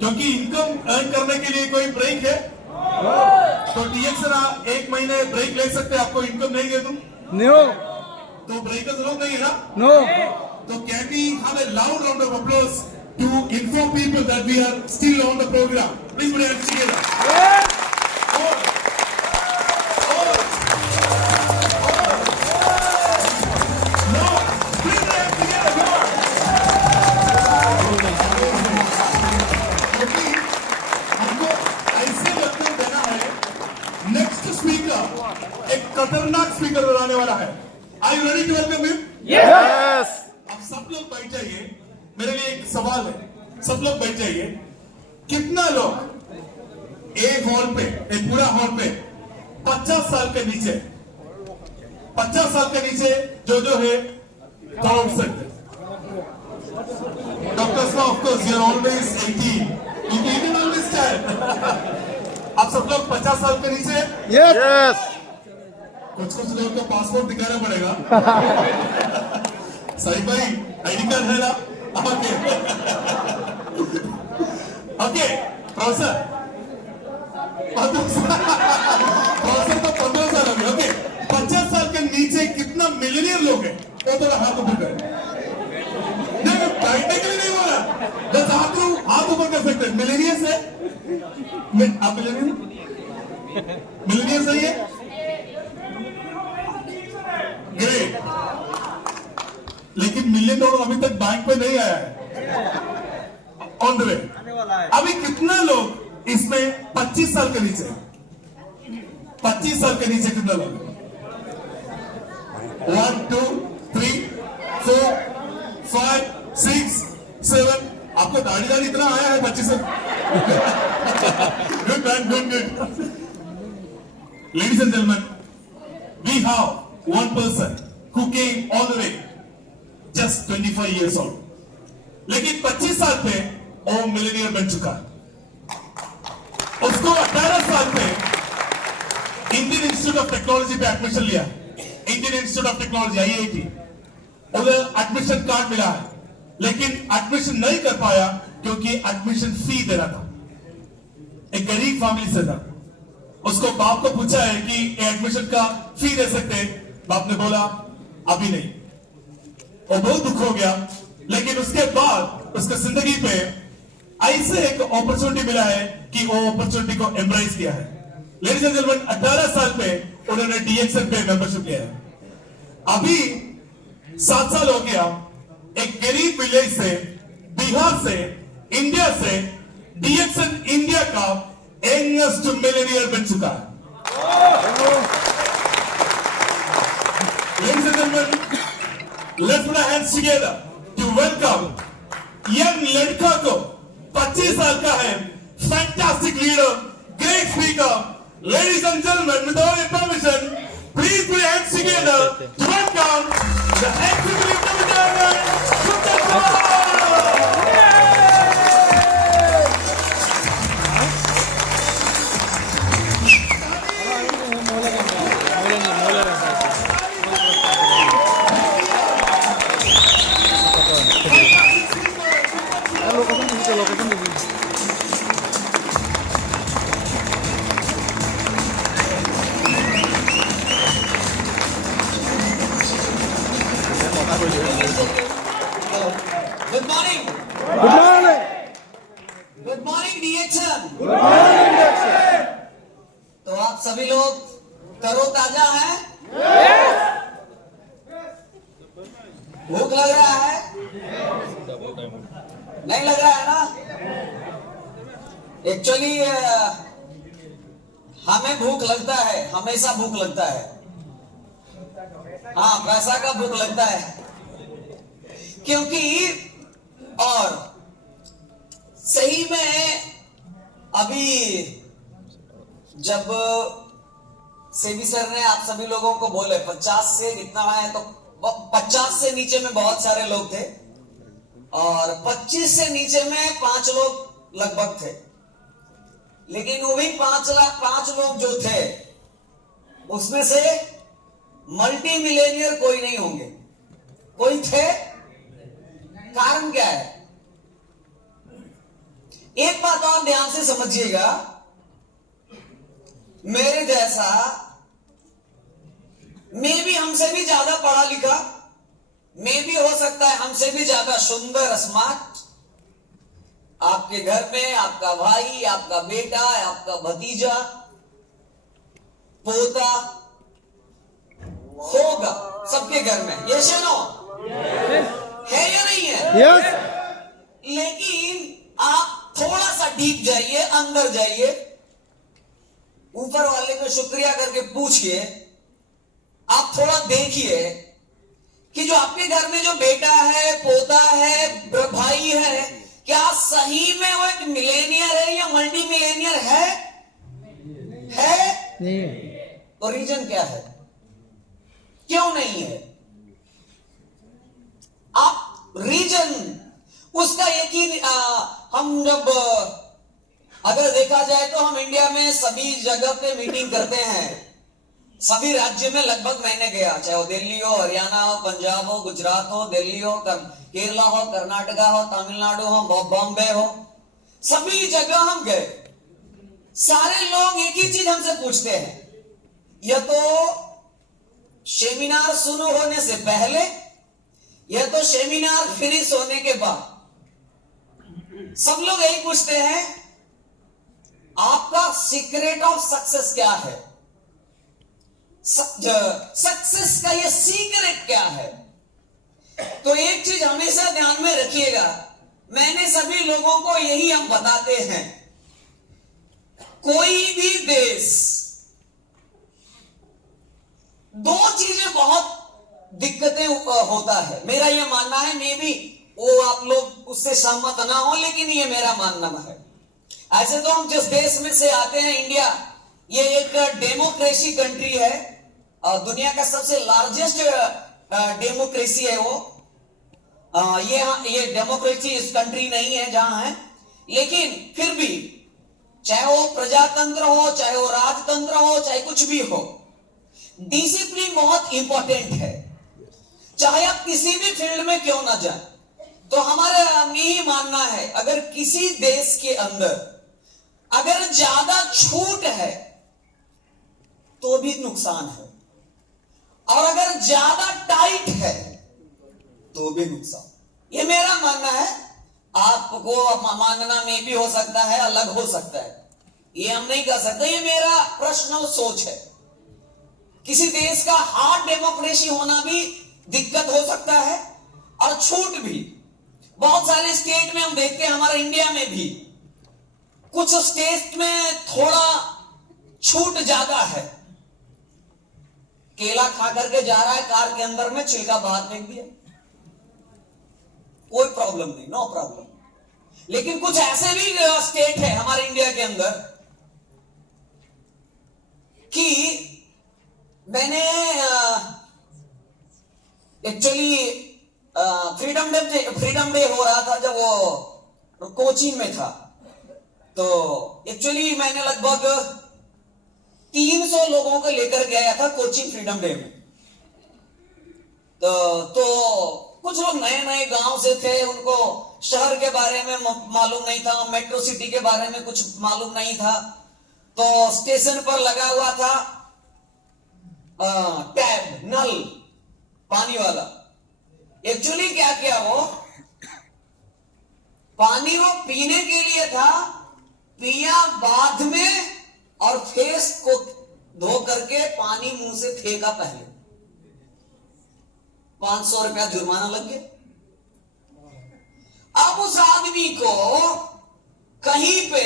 क्योंकि income earn करने के लिए कोई ब्रेक है? तो DXN एक महीने ब्रेक ले सकते हैं, आपको इनकम नहीं है नो तो ब्रेक का जरूरत नहीं है ना? No So can we have a loud round of applause to inform people that we are still on the program? Please put your hands together. No, please put your hands together. Come on. क्योंकि हमको ऐसे वक्त देना है, next speaker एक खतरनाक speaker बनाने वाला है. Are you ready to welcome him? Yes अब सब लोग बैठ जाइए. मेरे लिए एक सवाल है, सब लोग बैठ जाइए. कितना लोग एक हॉल पे, एक पूरा हॉल पे 50 साल के नीचे, 50 साल के नीचे जो है थोड़ा उठ सकते? डॉक्टर्स का of course you are always 18, you can always stand. आप सब लोग 50 साल के नीचे. यस कुछ लोगों को पासपोर्ट दिखाना पड़ेगा. सही भाई, आईडी कार्ड है ना? Okay okay. प्रोफेसर तो 15 साल हो गए. ओके, 50 साल के नीचे कितना मिलियनियर लोग हैं वो थोड़ा हाथ ऊपर करें. नहीं, बैठने के लिए नहीं बोला, बस हाथ ऊपर कर सकते हैं. मिलियनियर है आप? मिलियनियर सही है. ग्रेट. लेकिन $1,000,000 अभी तक बैंक पे नहीं आया है. On the way. अभी कितना लोग इसमें 25 साल के नीचे? 25 साल के नीचे कितना लोग? 1 2 3 4 5 6 7. आपको दाढ़ी इतना आया है 25 साल? Good man, good. Ladies and gentleman, we have one person who came all the way just 25 years old. लेकिन 25 साल पे वो मिलियनियर बन चुका है. उसको 18 साल पे इंडियन इंस्टीट्यूट ऑफ टेक्नोलॉजी पे एडमिशन लिया. Indian institute of technology IIT, उधर एडमिशन कार्ड मिला है, लेकिन एडमिशन नहीं कर पाया क्योंकि एडमिशन फी देना था. एक गरीब फैमिली से था. उसको बाप को पूछा है कि एडमिशन का फी दे सकते हैं? बाप ने बोला अभी नहीं. वो बहुत दुख हो गया. लेकिन उसके बाद उसके जिंदगी पे ऐसे एक अपॉर्चुनिटी मिला है कि वो अपॉर्चुनिटी को एम्ब्रेस किया है. लेडीज एंड जेंटलमैन, 18 साल पे उन्होंने DXN पे मेंबरशिप लिया है. अभी 7 साल हो गया. एक गरीब विलेज से, बिहार से, इंडिया से DXN इंडिया का यंगेस्ट मिलियनियर बन चुका है. Ladies and gentlemen, let's put our hands together to welcome young लड़का को. 25 साल का है, fantastic leader, great speaker. Ladies and gentlemen, with all your permission, please put your hands together to welcome the executive chairman, Sundar Kumar. Good morning. Good morning Good morning, DXN. Good morning तो आप सभी लोग तरोताजा हैं? भूख लग रहा है? नहीं लग रहा है ना? एक्चुअली हमें भूख लगता है, हमेशा भूख लगता है. हाँ, पैसा का भूख लगता है. क्योंकि और सही में अभी जब सेबी सर ने आप सभी लोगों को बोले 50 से कितना है, तो 50 से नीचे में बहुत सारे लोग थे और 25 से नीचे में 5 लोग लगभग थे. लेकिन वो भी 5 लोग जो थे उसमें से मल्टी मिलेनियर कोई नहीं होंगे. कोई थे? कारण क्या है? एक बात और ध्यान से समझिएगा, मेरे जैसा मैं भी हमसे भी ज्यादा पढ़ा लिखा, मैं भी हो सकता है हमसे भी ज्यादा सुंदर स्मार्ट, आपके घर में आपका भाई, आपका बेटा, आपका भतीजा, पोता होगा सबके घर में, यस या नो? है या नहीं है? यस। लेकिन आप थोड़ा सा डीप जाइए, अंदर जाइए, ऊपर वाले को शुक्रिया करके पूछिए, आप थोड़ा देखिए कि जो आपके घर में जो बेटा है, पोता है, भाई है, क्या सही में वो एक मिलेनियर है या मल्टी मिलेनियर है? नहीं। तो रीजन क्या है, क्यों नहीं है? आप रीजन उसका एक ही हम जब अगर देखा जाए तो हम इंडिया में सभी जगह पे मीटिंग करते हैं, सभी राज्य में लगभग मैंने गया, चाहे वो दिल्ली हो, हरियाणा हो, पंजाब हो, गुजरात हो, दिल्ली हो, केरला हो, कर्नाटका हो, तमिलनाडु हो, बॉम्बे हो, सभी जगह हम गए। सारे लोग एक ही चीज हमसे पूछते हैं, या तो सेमिनार शुरू होने से पहले या तो सेमिनार फिनिश होने के बाद, सब लोग यही पूछते हैं, आपका सीक्रेट ऑफ सक्सेस क्या है? सक्सेस का ये सीक्रेट क्या है? तो एक चीज हमेशा ध्यान में रखिएगा, मैंने सभी लोगों को यही हम बताते हैं, कोई भी देश दो चीजें बहुत दिक्कतें होता है, मेरा यह मानना है, मे भी वो आप लोग उससे सहमत ना हो, लेकिन ये मेरा मानना है। ऐसे तो हम जिस देश में से आते हैं, इंडिया, ये एक डेमोक्रेसी कंट्री है, दुनिया का सबसे लार्जेस्ट डेमोक्रेसी है वो। ये डेमोक्रेसी इस कंट्री नहीं है जहां है, लेकिन फिर भी चाहे वो प्रजातंत्र हो, चाहे वो राजतंत्र हो, चाहे कुछ भी हो, डिसिप्लिन बहुत इंपॉर्टेंट है, चाहे आप किसी भी फील्ड में क्यों ना जाए। तो हमारा यही मानना है, अगर किसी देश के अंदर अगर ज्यादा छूट है तो भी नुकसान है, और अगर ज्यादा टाइट है तो भी नुकसान। ये मेरा मानना है, आपको मानना में भी हो सकता है, अलग हो सकता है, ये हम नहीं कर सकते, ये मेरा पर्सनल सोच है। किसी देश का हार्ड डेमोक्रेसी होना भी दिक्कत हो सकता है, और छूट भी बहुत सारे स्टेट में हम देखते हैं, हमारे इंडिया में भी कुछ स्टेट में थोड़ा छूट ज्यादा है, केला खा करके जा रहा है कार के अंदर में, छिलका बाहर फेंक दिया, कोई प्रॉब्लम नहीं, नो प्रॉब्लम। लेकिन कुछ ऐसे भी स्टेट है हमारे इंडिया के अंदर कि मैंने एक्चुअली फ्रीडम डे हो रहा था जब वो कोचीन में था, तो एक्चुअली मैंने लगभग 300 लोगों को लेकर गया था कोचीन फ्रीडम डे में। तो कुछ लोग नए नए गांव से थे, उनको शहर के बारे में मालूम नहीं था, मेट्रो सिटी के बारे में कुछ मालूम नहीं था। तो स्टेशन पर लगा हुआ था टैब, नल, पानी वाला। एक्चुअली क्या किया, वो पानी वो पीने के लिए था, पिया बाद में, और फेस को धो करके पानी मुंह से फेंका पहले, 500 रुपया जुर्माना लग गया। अब उस आदमी को कहीं पे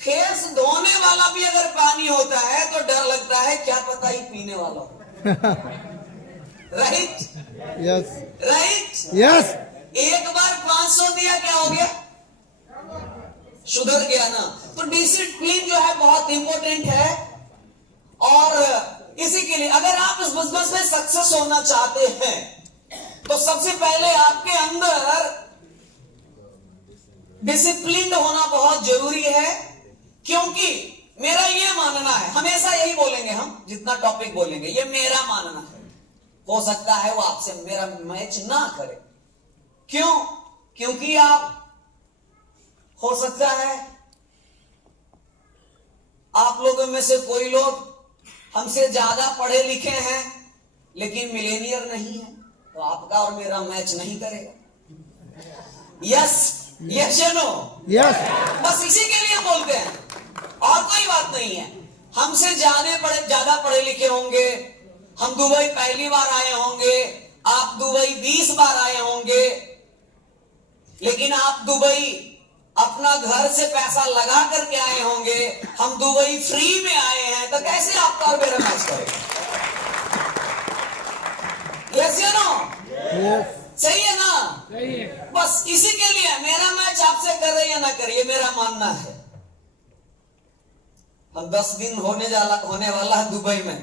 फेस धोने वाला भी अगर पानी होता है तो डर लगता है, क्या पता ही पीने वाला हो। राइट? यस। राइट? यस। एक बार 500 दिया, क्या हो गया? सुधर गया ना। तो डिसिप्लिन जो है बहुत इंपॉर्टेंट है, और इसी के लिए अगर आप इस बिजनेस में सक्सेस होना चाहते हैं तो सबसे पहले आपके अंदर डिसिप्लिन होना बहुत जरूरी है। क्योंकि मेरा यह मानना है, हमेशा यही बोलेंगे हम, जितना टॉपिक बोलेंगे, ये मेरा मानना है, हो सकता है वो आपसे मेरा मैच ना करे। क्यों? क्योंकि आप हो सकता है आप लोगों में से कोई लोग हमसे ज्यादा पढ़े लिखे हैं लेकिन मिलेनियर नहीं है, तो आपका और मेरा मैच नहीं करेगा। यस यस या नो? यस। बस इसी के लिए बोलते हैं और कोई बात नहीं है। हमसे ज्यादा पढ़े लिखे होंगे, हम दुबई पहली बार आए होंगे, आप दुबई 20 बार आए होंगे, लेकिन आप दुबई अपना घर से पैसा लगा करके आए होंगे, हम दुबई फ्री में आए हैं, तो कैसे आपका और मेरा मैच करेगा? यस या नो? यस। सही है ना? सही है। बस इसी के लिए मेरा मैच आपसे करे या ना करे, ये मेरा मानना है। हम 10 दिन होने वाला है दुबई में।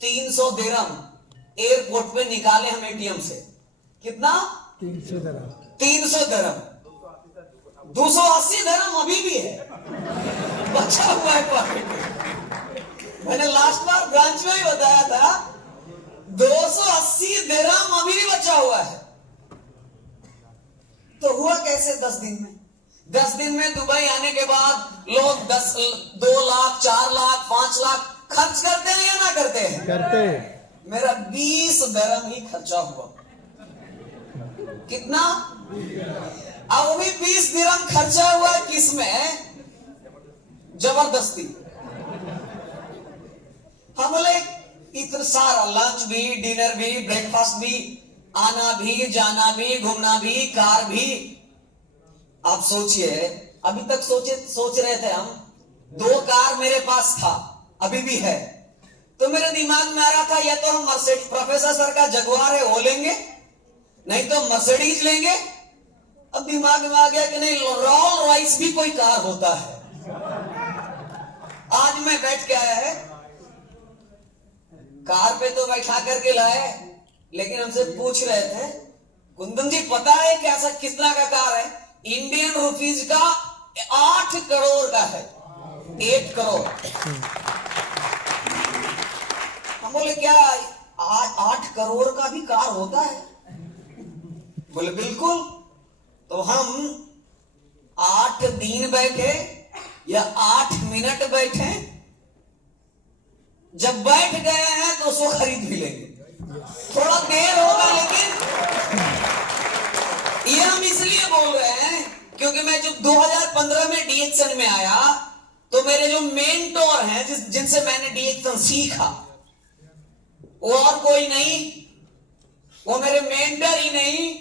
300 दिरहम एयरपोर्ट पे निकाले हम एटीएम से। कितना? 300 दिरहम। 300 दिरहम। 280 दिरहम अभी भी है, बचा हुआ है पॉकेट में। मैंने लास्ट बार ब्रांच में ही बताया था 280 दिरहम अभी भी बचा हुआ है। तो हुआ कैसे 10 दिन में? 10 दिन में दुबई आने के बाद लोग 2 लाख 4 लाख 5 लाख खर्च करते हैं या ना करते हैं? करते हैं। मेरा 20 दिरहम ही खर्चा हुआ। कितना? अब वो भी 20 दिरहम खर्चा हुआ है किसमें? जबरदस्ती। हम बोले इतना सारा लंच भी, डिनर भी, ब्रेकफास्ट भी, आना भी, जाना भी, घूमना भी, कार भी। आप सोचिए, अभी तक सोच रहे थे हम, 2 कार मेरे पास था, अभी भी है, तो मेरे दिमाग में आ रहा था या तो हम मर्सिडीज, प्रोफेसर सर का जगुआर है वो लेंगे, नहीं तो मर्सिडीज लेंगे। अब दिमाग में आ गया कि नहीं, रोल्स रॉयस भी कोई कार होता है। आज मैं बैठ के आया है, कार पे तो बैठा करके लाए, लेकिन हमसे पूछ रहे थे कुंदन जी पता है कैसा किस तरह का कार है? इंडियन रुपीज का 8 करोड़ का है। 8 करोड़। हम बोले क्या 8 करोड़ का भी कार होता है? बोले बिल्कुल। तो हम 8 दिन बैठे या 8 मिनट बैठे, जब बैठ गए हैं तो उसको खरीद भी लेंगे। थोड़ा देर होगा, लेकिन ये हम इसलिए बोल रहे हैं क्योंकि मैं जब 2015 में डीएक्सन में आया तो मेरे जो मेंटोर हैं जिनसे मैंने डीएक्सन सीखा, वो और कोई नहीं, वो मेरे मेंटर ही नहीं,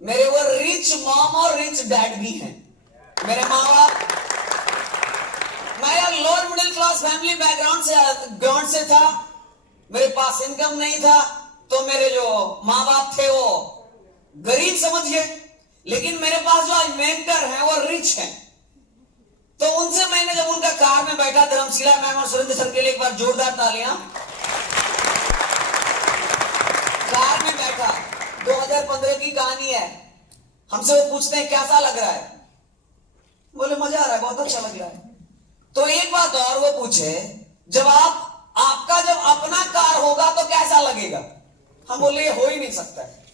मेरे वो रिच मॉम और रिच डैड भी हैं। मेरे माँ बाप, मैं lower middle class family background से था, मेरे पास इनकम नहीं था, तो मेरे जो माँ बाप थे वो गरीब समझिए, लेकिन मेरे पास जो मेंटर हैं वो रिच हैं। तो उनसे मैंने जब उनका कार में बैठा, धर्मशिला मैम और सुरेंद्र सर के लिए एक बार जोरदार तालियां। कार में बैठा, 2015 की कहानी है। हमसे वो पूछते हैं कैसा लग रहा है? बोले मजा आ रहा है, बहुत अच्छा लग रहा है। तो एक बात और वो पूछे, जब आपका जब अपना कार होगा तो कैसा लगेगा? हम बोले ये हो ही नहीं सकता है,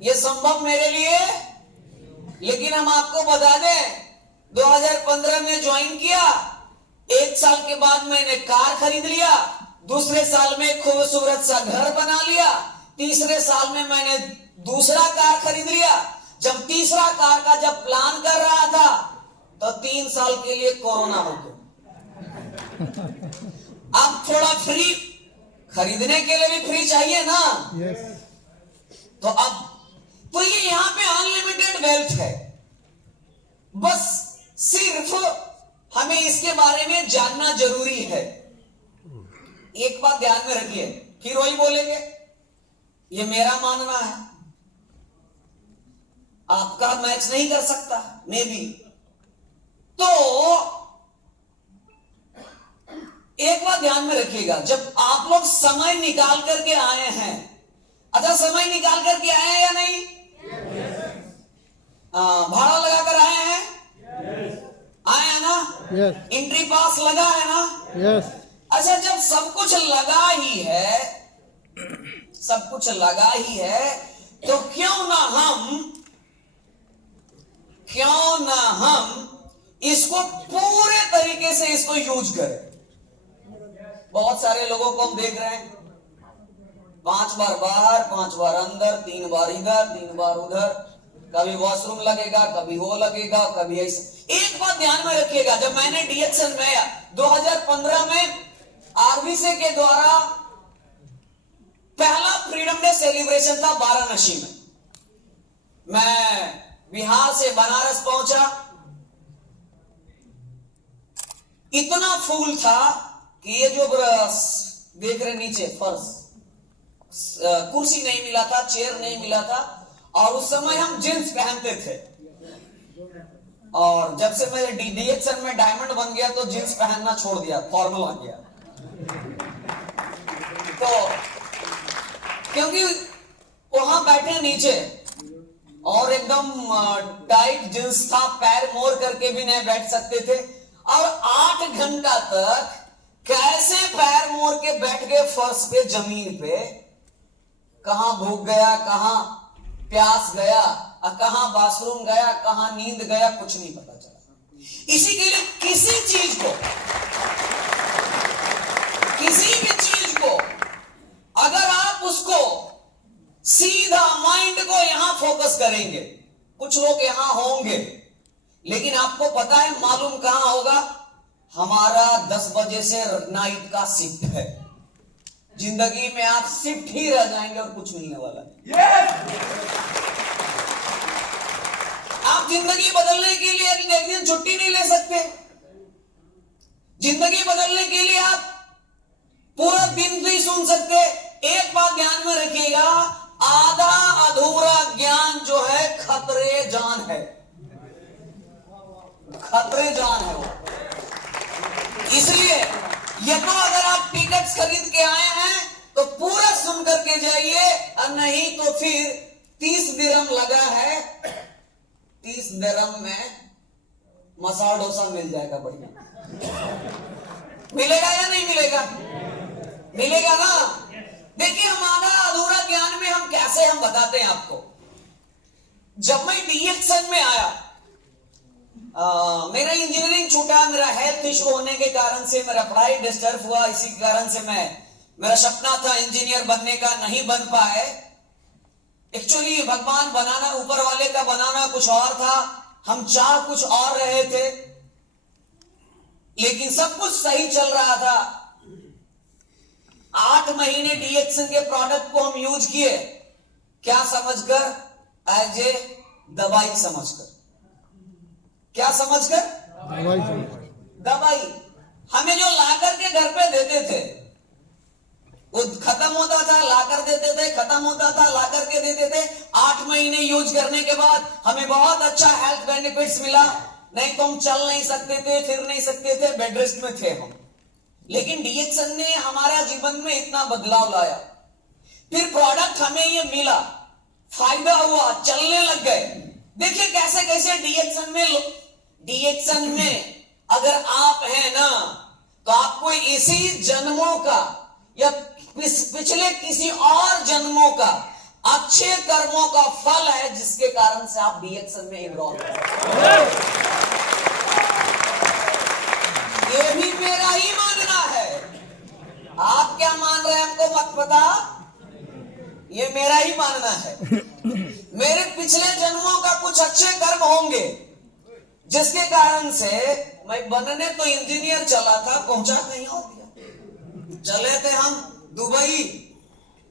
ये संभव मेरे लिए। लेकिन हम आपको बता दें, 2015 में ज्वाइन किया, 1 साल के बाद मैंने कार खरीद लिया, दूसरे साल में खूबसूरत सा घर बना लिया, तीसरे साल में मैंने दूसरा कार खरीद लिया। जब तीसरा कार का जब प्लान कर रहा था तो 3 साल के लिए कोरोना हो गया। अब थोड़ा फ्री, खरीदने के लिए भी फ्री चाहिए ना। यस। तो अब तो ये यहां पे अनलिमिटेड वेल्थ है, बस सिर्फ हमें इसके बारे में जानना जरूरी है। एक बात ध्यान में रखिए, फिर वही बोलेंगे, ये मेरा मानना है, आपका मैच नहीं कर सकता मे बी। तो एक बात ध्यान में रखिएगा, जब आप लोग समय निकाल करके आए हैं, अच्छा समय निकाल करके आए हैं या नहीं? भाड़ा लगाकर आए हैं? आए हैं ना? यस। एंट्री पास लगा है ना? यस। अच्छा, जब सब कुछ लगा ही है, सब कुछ लगा ही है, तो क्यों हम इसको पूरे तरीके से इसको यूज करें। बहुत सारे लोगों को हम देख रहे हैं 5 बार बाहर, 5 बार अंदर, 3 बार इधर, 3 बार उधर, कभी वॉशरूम लगेगा, कभी वो लगेगा, कभी ऐसे। एक बात ध्यान में रखिएगा, जब मैंने डीएक्सन में 2015 में आरबीसी के द्वारा पहला फ्रीडम डे सेलिब्रेशन था वाराणसी में, मैं बिहार से बनारस पहुंचा, इतना फूल था कि ये जो देख रहे नीचे फर्श, कुर्सी नहीं मिला था, चेयर नहीं मिला था, और उस समय हम जींस पहनते थे। और जब से मैं डीएक्सन में डायमंड बन गया तो जींस पहनना छोड़ दिया, फॉर्मल बन गया। तो क्योंकि वहां बैठे नीचे और एकदम टाइट जींस था, पैर मोड़ करके भी नहीं बैठ सकते थे, और 8 घंटा तक कैसे पैर मोड़ के बैठ गए फर्श पे, जमीन पे। कहां भूख गया, कहां प्यास गया, कहां बाथरूम गया, कहां नींद गया, कुछ नहीं पता चला। इसी के लिए किसी भी चीज को अगर आप उसको सीधा माइंड को यहां फोकस करेंगे, कुछ लोग यहां होंगे, लेकिन आपको पता है मालूम कहां होगा? हमारा 10 बजे से नाइट का शिफ्ट है। जिंदगी में आप शिफ्ट ही रह जाएंगे और कुछ मिलने वाला नहीं। आप जिंदगी बदलने के लिए एक दिन छुट्टी नहीं ले सकते। जिंदगी बदलने के लिए आप पूरा दिन नहीं सुन सकते। एक बात ध्यान में रखिएगा, आधा अधूरा ज्ञान जो है खतरे जान है, खतरे जान है वो। इसलिए ये तो अगर आप टिकट्स खरीद के आए हैं तो पूरा सुन करके जाइए, और नहीं तो फिर 30 दिरहम लगा है, 30 दिरहम में मसाला डोसा मिल जाएगा बढ़िया। मिलेगा या नहीं मिलेगा? मिलेगा ना। देखिए हमारा अधूरा ज्ञान में हम कैसे हम बताते हैं आपको। जब मैं डीएक्सन में आया, मेरा इंजीनियरिंग छूटा, मेरा हेल्थ इशू होने के कारण से मेरा पढ़ाई डिस्टर्ब हुआ, इसी कारण से मेरा सपना था इंजीनियर बनने का, नहीं बन पाए। एक्चुअली भगवान बनाना, ऊपर वाले का बनाना कुछ और था, हम चाह कुछ और रहे थे, लेकिन सब कुछ सही चल रहा था। 8 महीने डीएक्सन के प्रोडक्ट को हम यूज किए, क्या समझकर? एज ए दवाई समझकर। क्या समझकर? दवाई। हमें जो लाकर के घर पे देते थे, वो खत्म होता था, लाकर देते थे, खत्म होता था, लाकर के देते थे। 8 महीने यूज करने के बाद हमें बहुत अच्छा हेल्थ बेनिफिट्स मिला। नहीं तो हम चल नहीं सकते थे, फिर नहीं सकते थे, बेड रेस्ट में थे हम। लेकिन डीएक्सन ने हमारा जीवन में इतना बदलाव लाया। फिर प्रोडक्ट हमें ये मिला, फायदा हुआ, चलने लग गए। देखिए कैसे कैसे डीएक्सन में अगर आप हैं ना, तो आपको इसी जन्मों का या पिछले किसी और जन्मों का अच्छे कर्मों का फल है, जिसके कारण से आप डीएक्सन में इनरोल हैं। ये भी मेरा ही मानना है। आप क्या मान रहे हैं हमको मत पता, ये मेरा ही मानना है। मेरे पिछले जन्मों का कुछ अच्छे कर्म होंगे, जिसके कारण से मैं बनने तो इंजीनियर चला था, पहुंचा कहीं और दिया। चले थे हम दुबई,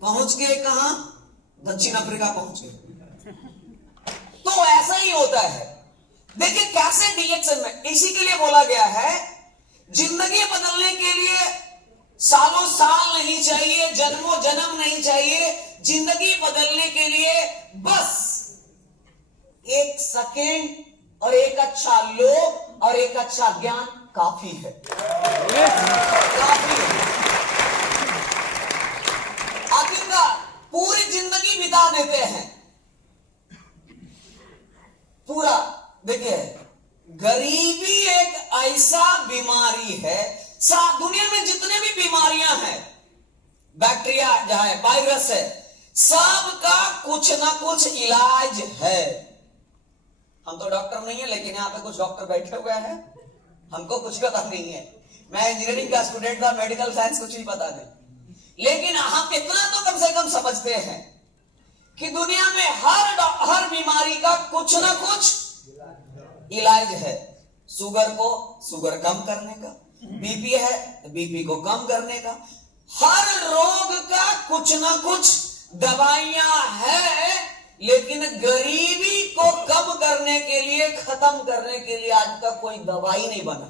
पहुंच गए कहां? दक्षिण अफ्रीका पहुंच गए। तो ऐसा ही होता है। देखिए कैसे डीएक्सन में, इसी के लिए बोला गया है, जिंदगी बदलने के लिए सालों साल नहीं चाहिए, जन्मों जन्म नहीं चाहिए। जिंदगी बदलने के लिए बस 1 सेकेंड और एक अच्छा लोग और एक अच्छा ज्ञान काफी है, काफी है। आखिरकार पूरी जिंदगी बिता देते हैं, पूरा। देखिए गरीबी एक ऐसा बीमारी है, दुनिया में जितने भी बीमारियां हैं, बैक्टीरिया है, वायरस है, सबका कुछ ना कुछ इलाज है। हम तो डॉक्टर नहीं है, लेकिन यहाँ पे कुछ डॉक्टर बैठे हुए हैं, हमको कुछ पता नहीं है। मैं इंजीनियरिंग का स्टूडेंट था, मेडिकल साइंस कुछ भी पता नहीं, लेकिन हम इतना तो कम से कम समझते हैं कि दुनिया में हर बीमारी का कुछ ना कुछ इलाज है। शुगर को शुगर कम करने का, बीपी है तो बीपी को कम करने का, हर रोग का कुछ ना कुछ दवाइयां है, लेकिन गरीबी को कम करने के लिए, खत्म करने के लिए आज तक कोई दवाई नहीं बना।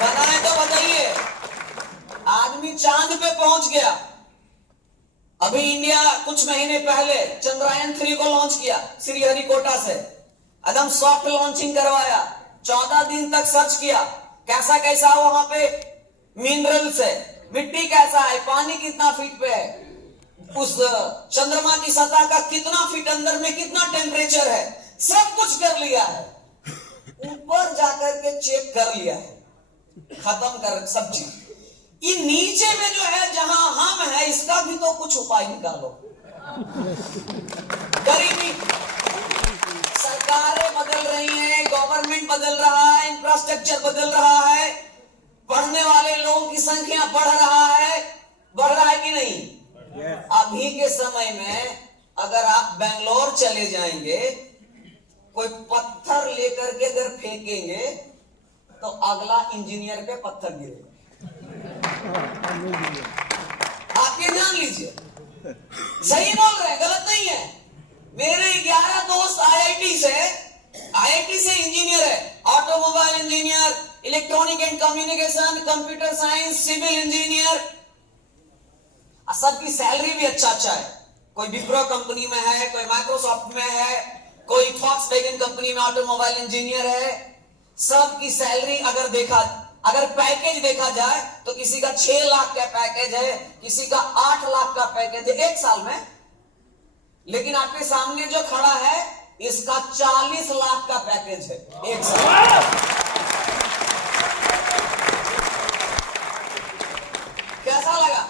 बनाए तो बताइए। आदमी चांद पे पहुंच गया। अभी इंडिया कुछ महीने पहले चंद्रयान 3 को लॉन्च किया श्रीहरिकोटा से, एकदम सॉफ्ट लॉन्चिंग करवाया। 14 दिन तक सर्च किया कैसा कैसा वहां पे मिनरल्स है, मिट्टी कैसा है, पानी कितना फीट पे है, उस चंद्रमा की सतह का कितना फीट अंदर में कितना टेम्परेचर है, सब कुछ कर लिया है। ऊपर जाकर के चेक कर लिया है, खत्म कर सब चीज। ये नीचे में जो है जहां हम है, इसका भी तो कुछ उपाय निकालो। गरीबी, सरकारें बदल रही हैं, गवर्नमेंट बदल रहा है, इंफ्रास्ट्रक्चर बदल रहा है, पढ़ने वाले लोगों की संख्या बढ़ रहा है कि नहीं? अभी के समय में अगर आप बेंगलोर चले जाएंगे, कोई पत्थर लेकर के अगर फेंकेंगे तो अगला इंजीनियर पे पत्थर गिरेगा। आप ये ध्यान लीजिए, सही बोल रहे हैं, गलत नहीं है। मेरे 11 दोस्त आईआईटी से इंजीनियर है, automobile engineer, electronic and communication, computer science, civil engineer. सबकी सैलरी भी अच्छा है। कोई विप्रो कंपनी में है, कोई माइक्रोसॉफ्ट में है, कोई फॉक्सवैगन कंपनी में ऑटोमोबाइल इंजीनियर है। सबकी सैलरी अगर पैकेज देखा जाए तो किसी का 6 लाख का पैकेज है, किसी का 8 लाख का पैकेज है एक साल में। लेकिन आपके सामने जो खड़ा है, इसका 40 लाख का पैकेज है एक साल। कैसा लगा?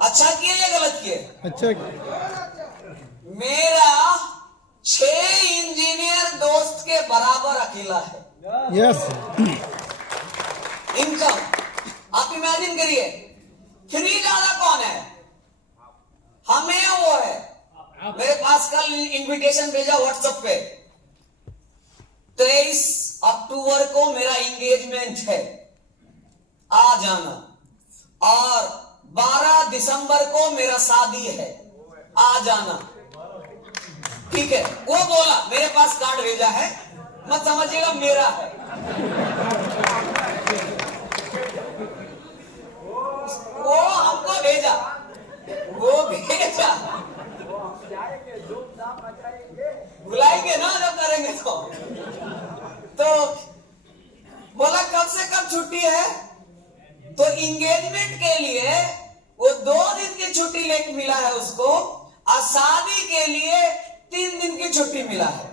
अच्छा किए या गलत किए? अच्छा। मेरा 6 इंजीनियर दोस्त के बराबर अकेला है। यस। इनकम आप इमेजिन करिए, 3 ज्यादा कौन है? हमें वो है। मेरे पास कल इनविटेशन भेजा व्हाट्सएप पे, 23 अक्टूबर को मेरा एंगेजमेंट है, आ जाना। और 12 दिसंबर को मेरा शादी है, आ जाना। ठीक है, वो बोला, मेरे पास कार्ड भेजा है, मत समझिएगा मेरा है। वो हमको भेजा, बुलाएंगे ना जब करेंगे तो बोला कब से कब छुट्टी है? तो एंगेजमेंट के लिए वो 2 दिन की छुट्टी लेके मिला है उसको, और शादी के लिए 3 दिन की छुट्टी मिला है।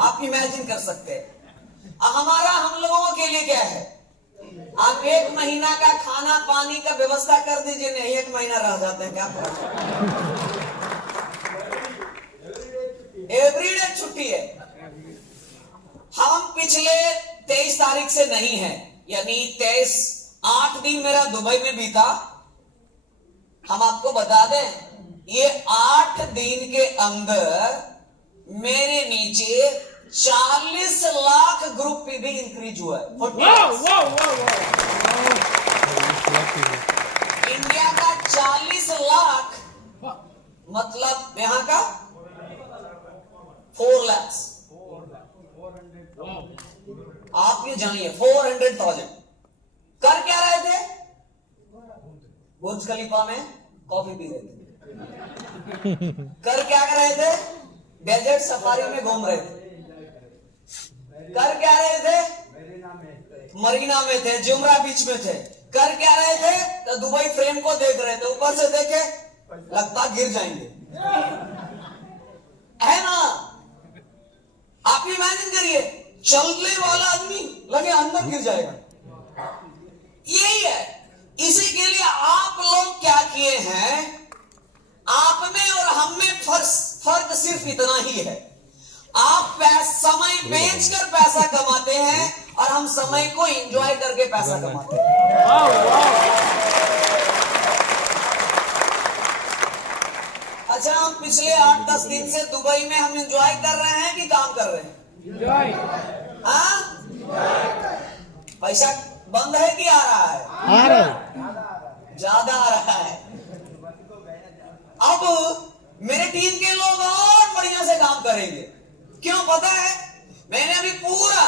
आप इमेजिन कर सकते हैं। हम लोगों के लिए क्या है? आप 1 महीना का खाना पानी का व्यवस्था कर दीजिए, नहीं 1 महीना रह जाते हैं क्या? एवरीडे छुट्टी है। हम पिछले 23 तारीख से नहीं है, यानी 8 दिन मेरा दुबई में बीता। हम आपको बता दें, ये 8 दिन के अंदर मेरे नीचे 40 लाख ग्रुप पे भी इंक्रीज हुआ है। इंडिया का 40 लाख मतलब यहां का 4 लाख। आप ये जानिए 400,000 कर क्या रहे थे? बुर्ज खलीफा में कॉफी पी रहे थे। कर क्या कर रहे थे? डेजर्ट सफारी में घूम रहे थे। कर क्या रहे थे? मरीना में थे, जुमरा बीच में थे। कर क्या रहे थे? तो दुबई फ्रेम को देख रहे थे, ऊपर से देखे लगता गिर जाएंगे, है ना? आप इमेजिन करिए, चलने वाला आदमी लगे अंदर गिर जाएगा। यही है। इसी के लिए आप लोग क्या किए हैं? आप में और हम में फर्क सिर्फ इतना ही है, आप समय बेचकर पैसा कमाते हैं और हम समय को एंजॉय करके पैसा कमाते हैं। अच्छा, हम पिछले 8-10 दिन से दुबई में हम एंजॉय कर रहे हैं कि काम कर रहे हैं? पैसा बंद है कि आ रहा है? आ रहे ज्यादा आ रहा है। अब मेरे टीम के लोग और बढ़िया से काम करेंगे। क्यों पता है? मैंने अभी पूरा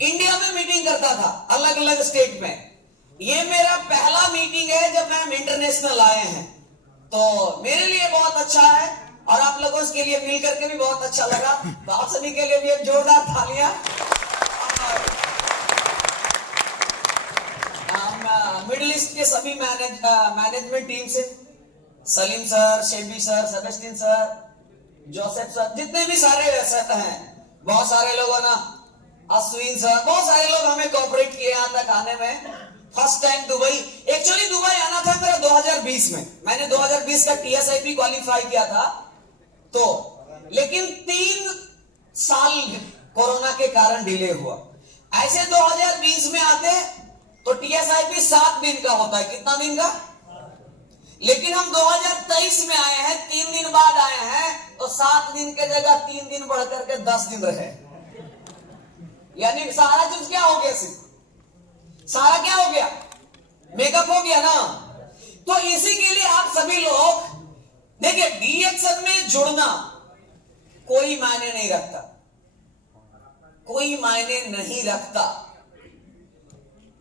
इंडिया में मीटिंग करता था, अलग अलग स्टेट में। ये मेरा पहला मीटिंग है जब मैं इंटरनेशनल आए हैं, तो मेरे लिए बहुत अच्छा है और आप लोगों के लिए मिल करके भी बहुत अच्छा लगा। तो आप सभी के लिए भी एक जोरदार तालियां। मिडिल ईस्ट के सभी मैनेजमेंट टीम से Salim sir, शेबी sir, Sebastian sir, Joseph sir, जितने भी सारे सेट हैं, बहुत सारे लोगों ना, अश्विन सर, बहुत सारे लोग हमें कोऑपरेट किए यहाँ तक आने में। First time Dubai, actually Dubai आना था मेरा 2020 में। मैंने 2020 का TSIP क्वालिफाई किया था, तो लेकिन 3 साल कोरोना के कारण डिले हुआ। ऐसे 2020 में आते तो TSIP 7 दिन का होता है। कितना दिन का? लेकिन हम 2023 में आए हैं, 3 दिन बाद आए हैं, तो 7 दिन के जगह 3 दिन बढ़ करके 10 दिन रहे। यानी सारा चीज क्या हो गया? सारा क्या हो गया? मेकअप हो गया ना। तो इसी के लिए आप सभी लोग देखिए, डीएक्शन में जुड़ना कोई मायने नहीं रखता, कोई मायने नहीं रखता।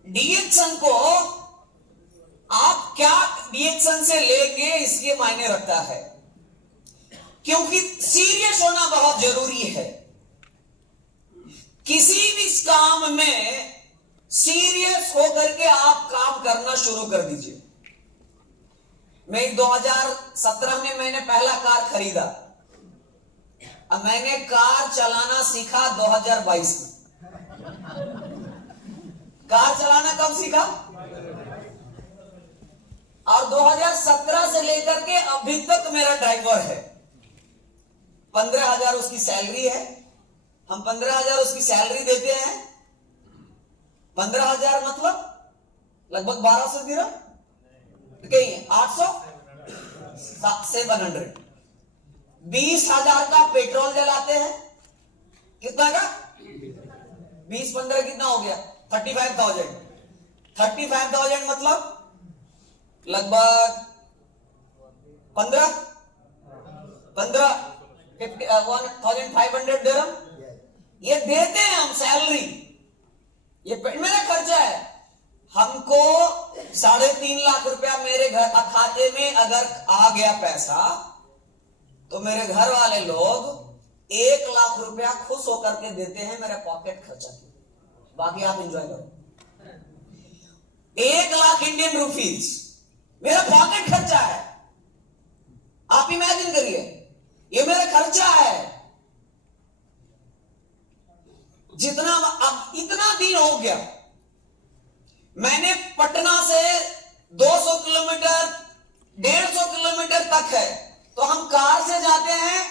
डीएक्शन को आप क्या डीएक्शन से लेंगे इसके मायने रखता है, क्योंकि सीरियस होना बहुत जरूरी है। किसी भी काम में सीरियस होकर के आप काम करना शुरू कर दीजिए। मैं 2017 में मैंने पहला कार खरीदा, अब मैंने कार चलाना सीखा 2022 में। कार चलाना कब सीखा? और 2017 से लेकर के अभी तक मेरा ड्राइवर है। 15,000 उसकी सैलरी है, हम 15,000 उसकी सैलरी देते हैं। 15,000 मतलब लगभग 1200 दिरहम, कहीं 800, 700, 20,000 का पेट्रोल जलाते हैं। कितना का? 20-15 कितना हो गया? 35,000। 35,000 मतलब लगभग 1,500 दिरहम ये देते हैं हम सैलरी। ये मेरा खर्चा है। हमको 3.5 लाख रुपया मेरे घर खाते में अगर आ गया पैसा, तो मेरे घर वाले लोग 1 लाख रुपया खुश होकर के देते हैं मेरे पॉकेट खर्चा की। बाकी आप एंजॉय करो। 1 लाख इंडियन रुपीज मेरा पॉकेट खर्चा है। आप इमेजिन करिए, ये मेरा खर्चा है। जितना अब इतना दिन हो गया, मैंने पटना से 200 किलोमीटर 150 किलोमीटर तक है, तो हम कार से जाते हैं।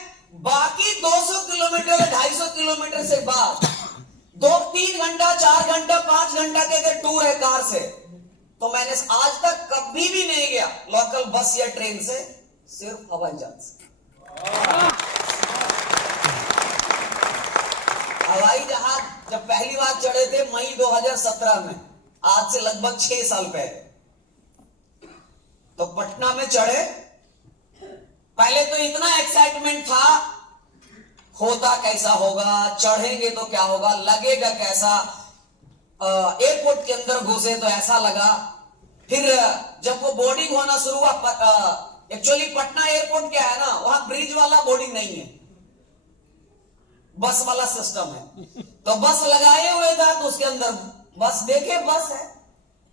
बाकी 200 किलोमीटर 250 किलोमीटर से बाद 2-3 घंटा 4 घंटा 5 घंटा के अगर टूर है कार से, तो मैंने आज तक कभी भी नहीं गया लोकल बस या ट्रेन से, सिर्फ हवाई जहाज से। हवाई जहाज जब पहली बार चढ़े थे मई 2017 में, आज से लगभग 6 साल पहले, तो पटना में चढ़े। पहले तो इतना एक्साइटमेंट था, होता कैसा होगा, चढ़ेंगे तो क्या होगा, लगेगा कैसा। एयरपोर्ट के अंदर घुसे तो ऐसा लगा। फिर जब वो बोर्डिंग होना शुरू हुआ, एक्चुअली पटना एयरपोर्ट क्या है ना, वहां ब्रिज वाला बोर्डिंग नहीं है, बस वाला सिस्टम है। तो बस लगाए हुए था, तो उसके अंदर बस देखे, बस है।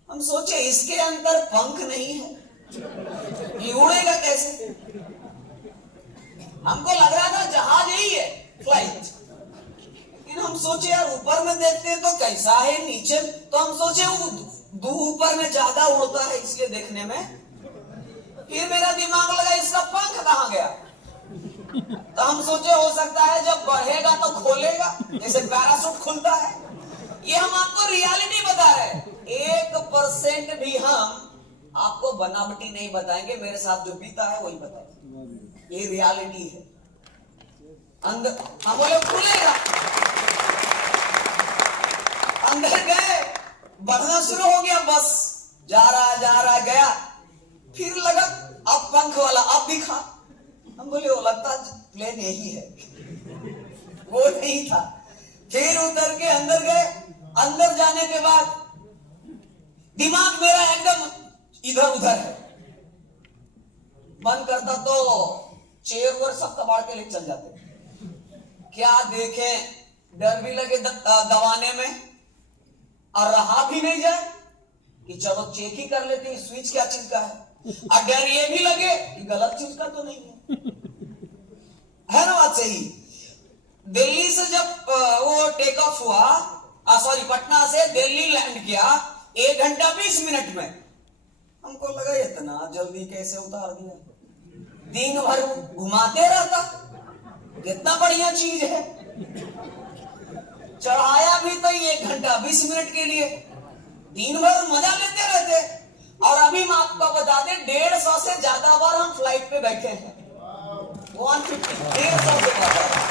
हम सोचे इसके अंदर पंख नहीं है, ये उड़ेगा कैसे। हमको लग रहा था जहाज यही है, फ्लाइट। लेकिन हम सोचे यार ऊपर में देखते हैं तो कैसा है, नीचे तो हम सोचे वो ऊपर में ज्यादा उड़ता है, इसलिए देखने में फिर मेरा दिमाग लगा इसका पंख कहां गया। तो हम सोचे हो सकता है जब बढ़ेगा तो खोलेगा, जैसे पैराशूट खुलता है। ये हम आपको रियलिटी बता रहे हैं। 1% भी हम आपको बनावटी नहीं बताएंगे, मेरे साथ जो बीता है वही बताएंगे। ये रियलिटी है। अंदर हम बोले खुलेगा, अंदर गए, बढ़ना शुरू हो गया, बस जा रहा गया। फिर लगा अब पंख वाला अब दिखा। हम बोले वो लगता प्लेन यही है, वो नहीं था। फिर उतर के अंदर गए। अंदर जाने के बाद दिमाग मेरा एकदम इधर उधर है। मन करता तो चेयर वर सब कबाड़ के लेके चल जाते। क्या देखें, डर भी लगे दबाने में, और रहा भी नहीं जाए कि चलो चेक ही कर लेते हैं स्विच क्या चीज का है। और डर ये भी लगे कि गलत चीज का तो नहीं है ना बात सही। दिल्ली से जब वो टेक ऑफ हुआ, सॉरी पटना से दिल्ली लैंड किया 1 घंटा 20 मिनट में। हमको लगा इतना जल्दी कैसे उतार दिया, दिन भर घुमाते रहता, कितना बढ़िया चीज है। चढ़ाया भी तो 1 घंटा 20 मिनट के लिए, दिन भर मजा लेते रहते। और अभी मैं आपको बता दें 150 से ज्यादा बार हम फ्लाइट पे बैठे हैं। 150 150 से ज्यादा।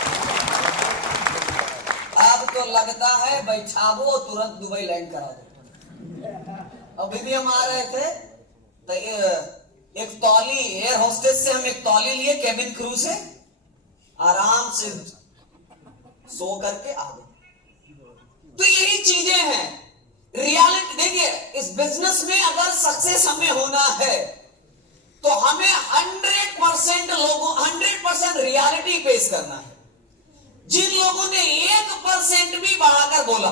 अब तो लगता है बैठावो तुरंत दुबई लैंड करा दो। अभी भी हम आ रहे थे तो एक तौली, एयर होस्टेस से हम एक तौली लिए केबिन क्रू से, आराम से सो करके आ गए। तो यही चीजें हैं रियलिटी। देखिए इस बिजनेस में अगर सक्सेस हमें होना है तो हमें 100% लोगों 100% रियलिटी पेश करना है। जिन लोगों ने 1% भी बढ़ाकर बोला,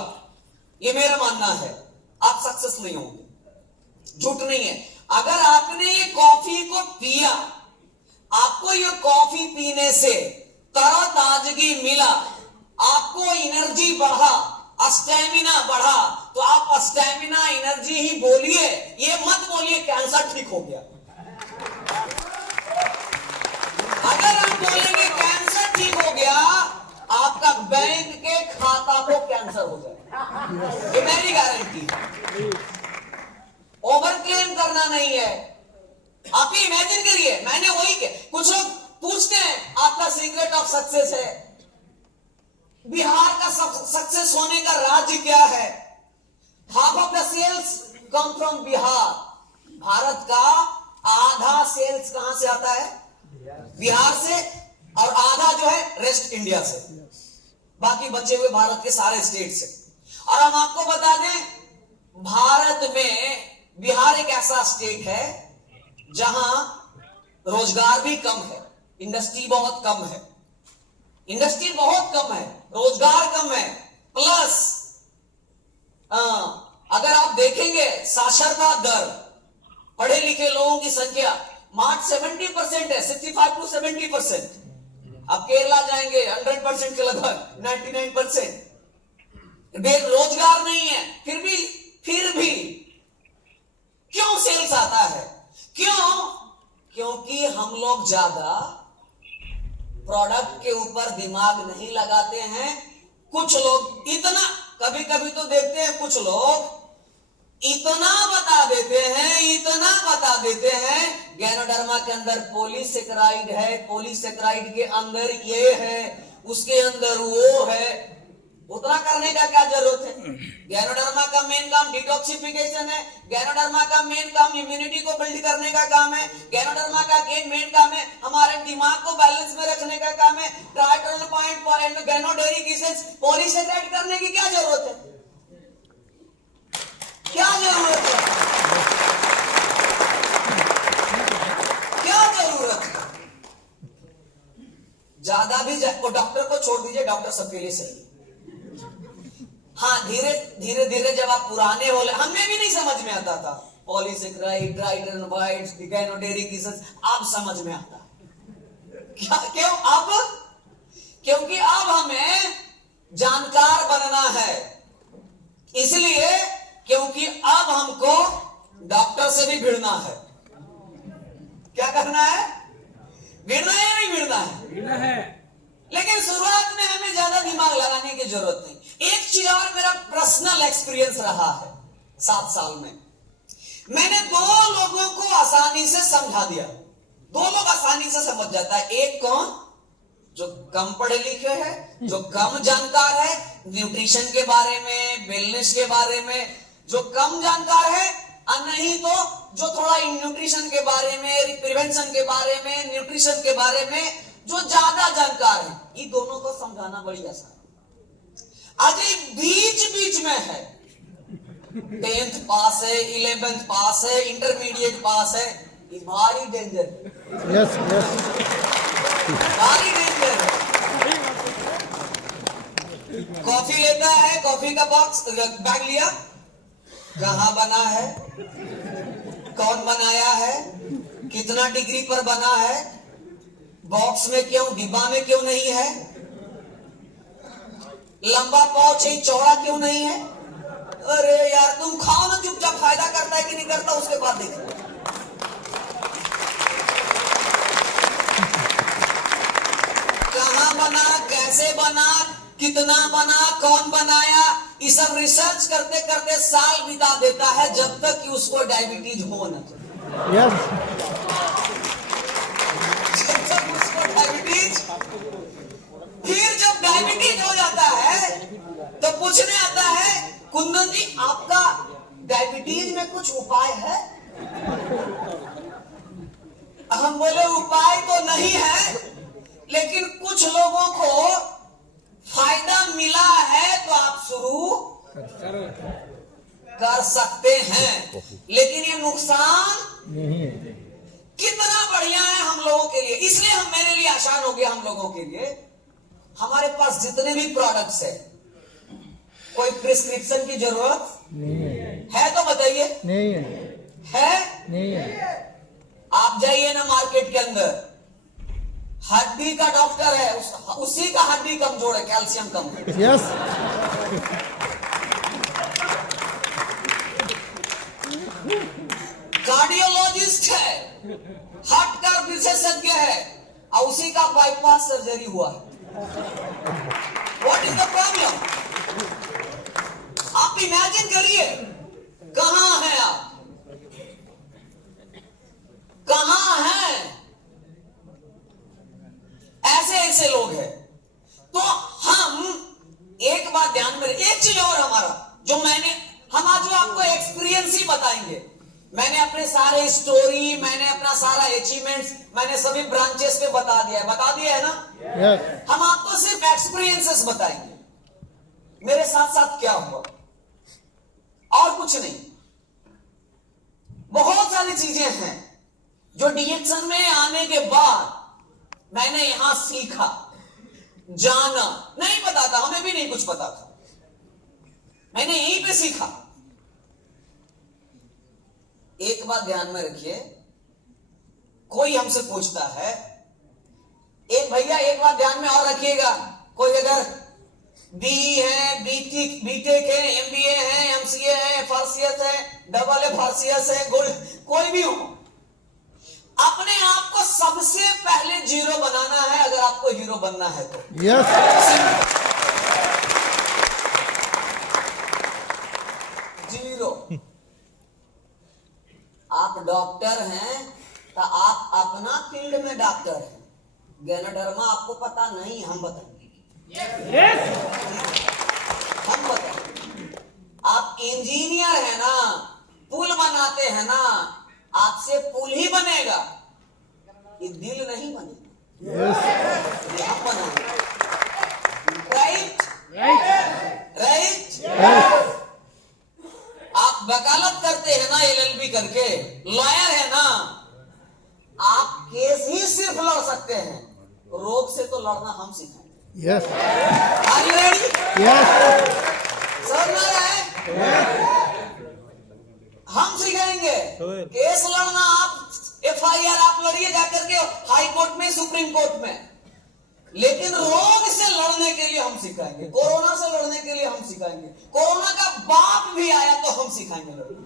ये मेरा मानना है, आप सक्सेस नहीं होंगे। झूठ नहीं है। अगर आपने ये कॉफी को पिया, आपको ये कॉफी पीने से तरोताजगी मिला, आपको एनर्जी बढ़ा, स्टैमिना बढ़ा, तो आप स्टैमिना एनर्जी ही बोलिए, ये मत बोलिए कैंसर ठीक हो गया। अगर हम बोलेंगे कैंसर ठीक हो गया, आपका बैंक के खाता को कैंसर हो जाए, ये मेरी गारंटी है। ओवर क्लेम करना नहीं है। आप ही इमेजिन करिए, मैंने वही के कुछ लोग पूछते हैं आपका सीक्रेट ऑफ सक्सेस है, बिहार का सक्सेस होने का राज क्या है। Half of the sales come from Bihar. Bharat का आधा सेल्स कहां से आता है? बिहार से, और आधा जो है रेस्ट इंडिया से, बाकी बचे हुए भारत के सारे स्टेट से। और हम आपको बता दें भारत में बिहार एक ऐसा स्टेट है जहां रोजगार भी कम है, इंडस्ट्री बहुत कम है, इंडस्ट्री बहुत कम है, रोजगार कम है, प्लस अगर आप देखेंगे साक्षरता दर, पढ़े लिखे लोगों की संख्या मात्र 70% है, 65 to 70%। अब केरला जाएंगे 100% के लगभग 99%। बेरोजगार नहीं है, फिर भी क्यों सेल्स आता है? क्यों? क्योंकि हम लोग ज्यादा प्रोडक्ट के ऊपर दिमाग नहीं लगाते हैं। कुछ लोग इतना, कभी कभी तो देखते हैं कुछ लोग इतना बता देते हैं गैनोडर्मा के अंदर पॉलीसेकेराइड है, पॉलीसेकेराइड के अंदर ये है, उसके अंदर वो है। उतना करने का क्या जरूरत है? गैनोडर्मा का मेन काम डिटॉक्सिफिकेशन है, गैनोडर्मा का मेन काम इम्यूनिटी को बिल्ड करने का काम है, गैनोडर्मा का मेन काम है हमारे दिमाग को बैलेंस में रखने का काम है। ट्राइटोनल पॉइंट गैनोडेरिक एसिड्स पॉलीसेकेराइड करने की क्या जरूरत है? क्या जरूरत है? ज्यादा भी डॉक्टर को छोड़ दीजिए, डॉक्टर सबके लिए सही। हाँ, धीरे धीरे जब आप पुराने हो, हमें भी नहीं समझ में आता था पॉलीसेकेराइड, ट्राइटोनोवाइड्स, गैनोडेरिक एसिड्स, अब समझ में आता है। क्या? क्यों? अब क्योंकि अब हमें जानकार बनना है, इसलिए क्योंकि अब हमको डॉक्टर से भी भिड़ना है। क्या करना है? गिरना है या नहीं गिरना है? गिरना है। लेकिन शुरुआत में हमें ज्यादा दिमाग लगाने की जरूरत नहीं। एक चीज और मेरा पर्सनल एक्सपीरियंस रहा है 7 साल में। मैंने 2 लोगों को आसानी से समझा दिया। 2 लोग आसानी से समझ जाता है। एक कौन? जो कम पढ़े लिखे हैं, जो कम जानकार है न्यूट्रिशन के बारे में, वेलनेस के बारे में, जो कम जानकार है, और नहीं तो जो थोड़ा न्यूट्रिशन के बारे में, प्रिवेंशन के बारे में, न्यूट्रिशन के बारे में जो ज्यादा जानकार है। ये दोनों को समझाना बड़ी आसान। अजय बीच बीच में है, 10th पास है, 11th पास है, इंटरमीडिएट पास है, ये भारी डेंजर है। Yes yes. भारी डेंजर है। कॉफी लेता है, कॉफी का बॉक्स बैग लिया, कहां बना है, कौन बनाया है, कितना डिग्री पर बना है, बॉक्स में क्यों, डिब्बा में क्यों नहीं है, लंबा पाउच है चौड़ा क्यों नहीं है। अरे यार तुम खाओ ना चुपचाप, फायदा करता है कि नहीं करता उसके बाद देखो। कहां बना, कैसे बना, कितना बना, कौन बनाया, ये सब रिसर्च करते करते साल बिता देता है, जब तक कि उसको डायबिटीज हो न जाए। यस। जब तक उसको डायबिटीज, फिर जब डायबिटीज हो जाता है तो पूछने आता है, कुंदन जी आपका डायबिटीज में कुछ उपाय है? हम बोले उपाय तो नहीं है, लेकिन कुछ लोगों को फायदा मिला है तो आप शुरू कर सकते हैं। लेकिन ये नुकसान नहीं है। कितना बढ़िया है हम लोगों के लिए, इसलिए हम, मेरे लिए आसान हो गया हम लोगों के लिए। हमारे पास जितने भी प्रोडक्ट्स है, कोई प्रिस्क्रिप्शन की जरूरत नहीं है तो बताइए। नहीं है? नहीं है। आप जाइए ना मार्केट के अंदर, हड्डी का डॉक्टर है, उसी का हड्डी कमजोर है, कैल्शियम कम है। यस। कार्डियोलॉजिस्ट है, हार्ट का विशेषज्ञ है, और उसी का बाईपास सर्जरी हुआ है। What is the problem? आप इमेजिन करिए, कहां हैं आप, कहां हैं? ऐसे ऐसे लोग हैं। तो हम एक बात ध्यान में, एक चीज और हमारा जो हम आज जो आपको एक्सपीरियंस ही बताएंगे। मैंने अपने सारे स्टोरी, मैंने अपना सारा अचीवमेंट्स, मैंने सभी ब्रांचेस पे बता दिया है ना। यस। हम आपको सिर्फ एक्सपीरियंसेस बताएंगे, मेरे साथ साथ क्या हुआ, और कुछ नहीं। बहुत सारी चीजें हैं जो डीएक्शन में आने के बाद मैंने यहां सीखा, जाना। नहीं पता था, हमें भी नहीं कुछ पता था, मैंने यहीं पे सीखा। एक बात ध्यान में रखिए, कोई हमसे पूछता है, एक भैया एक बात ध्यान में और रखिएगा, कोई अगर बी है, बीटेक है, एमबीए है, एमसीए है, फार्सियत है, डबल ए फार्सियस है, गोल्ड, कोई भी हो, अपने आप को सबसे पहले जीरो बनाना है अगर आपको हीरो बनना है तो। यस। जीरो। आप डॉक्टर हैं तो आप अपना फील्ड में डॉक्टर हैं, गैनोडर्मा आपको पता नहीं, हम बताएंगे। हम बताएंगे। आप इंजीनियर है ना, पुल बनाते हैं ना, आपसे पुल ही बनेगा, ये दिल नहीं बनेगा। यस। ये हम बनाएंगे। राइट? राइट? आप वकालत करते हैं ना, एलएलबी करके, लॉयर है ना, आप केस ही सिर्फ लड़ सकते हैं, रोग से तो लड़ना हम सिखाएंगे। Yes. Are you ready? Yes. समझ में आ रहा है? हम सिखाएंगे केस लड़ना। आप एफआईआर आप लड़िए जाकर के हाई कोर्ट में, सुप्रीम कोर्ट में, लेकिन रोग से लड़ने के लिए हम सिखाएंगे, कोरोना से लड़ने के लिए हम सिखाएंगे, कोरोना का बाप भी आया तो हम सिखाएंगे लड़ना।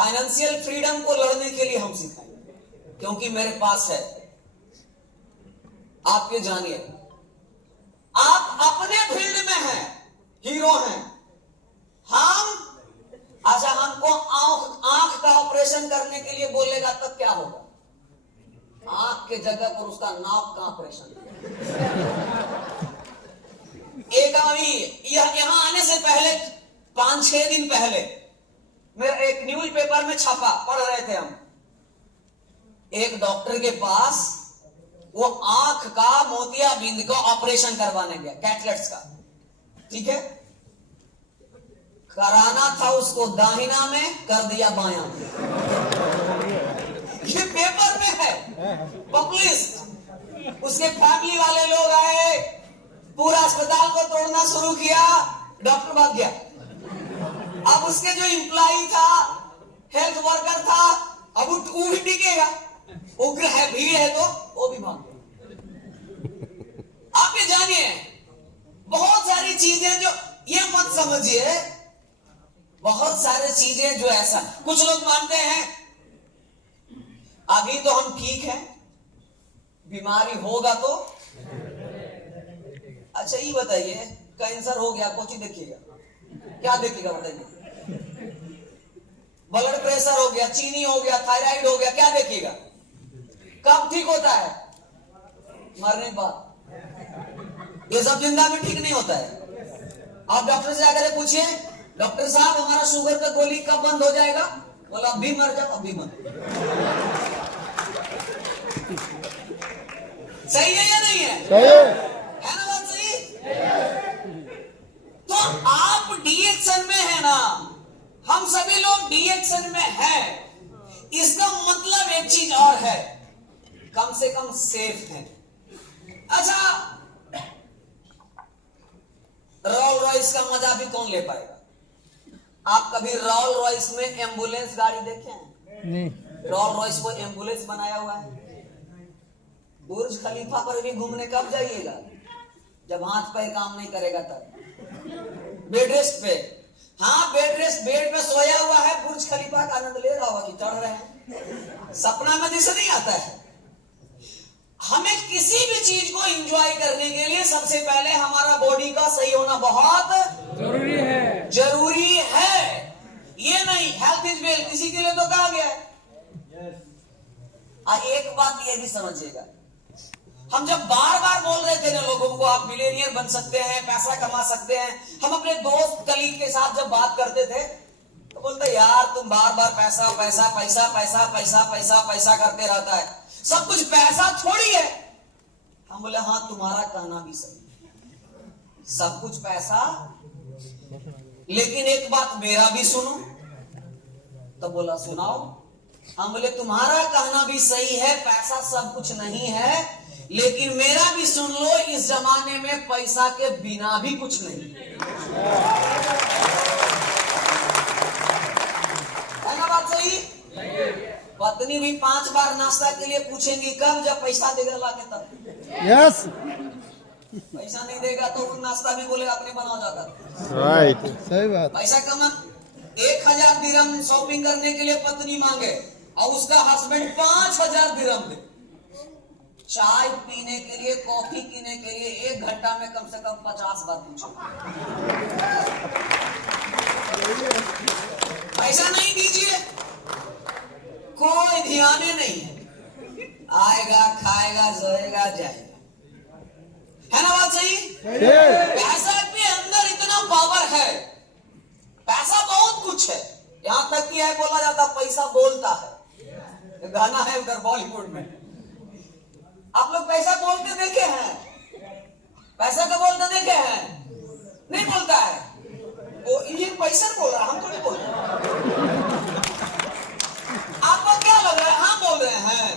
फाइनेंशियल फ्रीडम को लड़ने के लिए हम सिखाएंगे, क्योंकि मेरे पास है। आप ये जानिए, आप अपने फील्ड में हैं, हीरो हैं। हम अच्छा, हमको आंख का ऑपरेशन करने के लिए बोलेगा तब क्या होगा? आंख के जगह पर उसका नाक का ऑपरेशन। एक अभी यहां आने से पहले 5-6 दिन पहले मेरा एक न्यूज पेपर में छपा, पढ़ रहे थे हम। एक डॉक्टर के पास वो आंख का मोतियाबिंद का ऑपरेशन करवाने गया, कैटलेट्स का, ठीक है। कराना था उसको दाहिना में, कर दिया बायां में। ये पेपर में है, पब्लिश। उसके फैमिली वाले लोग आए, पूरा अस्पताल को तोड़ना शुरू किया, डॉक्टर भाग गया। अब उसके जो एम्प्लॉई था, हेल्थ वर्कर था, अब वो भी टिकेगा, उग्र है, भीड़ है, तो वो भी भाग गया। आप ये जानिए, बहुत सारी चीजें जो, ये मत समझिए, बहुत सारी चीजें जो ऐसा, कुछ लोग मानते हैं अभी तो हम ठीक हैं, बीमारी होगा तो। अच्छा ये बताइए, कैंसर हो गया, कुछ ही देखिएगा, क्या देखिएगा बताइए? ब्लड प्रेशर हो गया, चीनी हो गया, थायराइड हो गया, क्या देखिएगा? कब ठीक होता है? मरने के बाद। ये सब जिंदा में ठीक नहीं होता है। आप डॉक्टर से जाकर पूछिए, डॉक्टर साहब हमारा शुगर का गोली कब बंद हो जाएगा? बोला अभी मर जाओ, अभी मत। सही है या नहीं है? सही है ना बात सही? तो आप डी एक्शन में है ना, हम सभी लोग डी एक्शन में हैं। इसका मतलब एक चीज और है, कम से कम सेफ है। अच्छा, रोल्स रॉयस का मजा भी कौन ले पाएगा? आप कभी रोल्स रॉयस में एम्बुलेंस गाड़ी देखे हैं? नहीं। रोल्स रॉयस को एम्बुलेंस बनाया हुआ है। बुर्ज खलीफा पर भी घूमने कब जाइएगा? जब हाथ पैर काम नहीं करेगा तब। बेड रेस्ट पे, हाँ बेड रेस्ट, बेड पे सोया हुआ है, बुर्ज खलीफा का आनंद ले रहा होगा कि चढ़ रहे हैं। सपना में जैसे नहीं आता है। हमें किसी भी चीज को एंजॉय करने के लिए सबसे पहले हमारा बॉडी का सही होना बहुत जरूरी है। जरूरी है। ये नहीं हेल्थ इज वेल्थ, किसी के लिए तो कहा गया है। एक बात ये भी समझिएगा, हम जब बार बार बोल रहे थे ना लोगों को आप मिलेनियर बन सकते हैं, पैसा कमा सकते हैं, हम अपने दोस्त कलीग के साथ जब बात करते थे तो बोलते यार तुम बार बार पैसा पैसा पैसा पैसा पैसा पैसा पैसा करते रहता है, सब कुछ पैसा थोड़ी है। हम बोले हाँ तुम्हारा कहना भी सही, सब कुछ पैसा, लेकिन एक बात मेरा भी सुनो। तो बोला सुनाओ। हम बोले तुम्हारा कहना भी सही है, पैसा सब कुछ नहीं है, लेकिन मेरा भी सुन लो, इस जमाने में पैसा के बिना भी कुछ नहीं है ना बात सही? पत्नी भी 5 बार नाश्ता के लिए पूछेंगी कब, जब पैसा देगा लाके तब। यस, पैसा नहीं देगा तो वो नाश्ता भी बोलेगा अपने बनाओ जाकर। राइट, सही बात। पैसा कमा 1000 दिरहम शॉपिंग करने के लिए पत्नी मांगे और उसका हस्बैंड 5000 दिरहम दे। चाय पीने के लिए, कॉफी पीने के लिए 1 घंटा में कम से कम 50 बार पूछो। पैसा नहीं दीजिए, कोई ध्यान नहीं है, आएगा खाएगा सोएगा जाएगा। है ना बात सही? पैसा के अंदर इतना पावर है, पैसा बहुत कुछ है। यहां तक कि है बोला जाता पैसा बोलता है, गाना है उधर बॉलीवुड में। आप लोग पैसा बोलते देखे हैं? पैसा का बोलते देखे हैं? नहीं बोलता है वो, ये पैसा बोल रहा है, हम तो नहीं बोल रहे। आपको क्या लग रहा है हम बोल रहे हैं?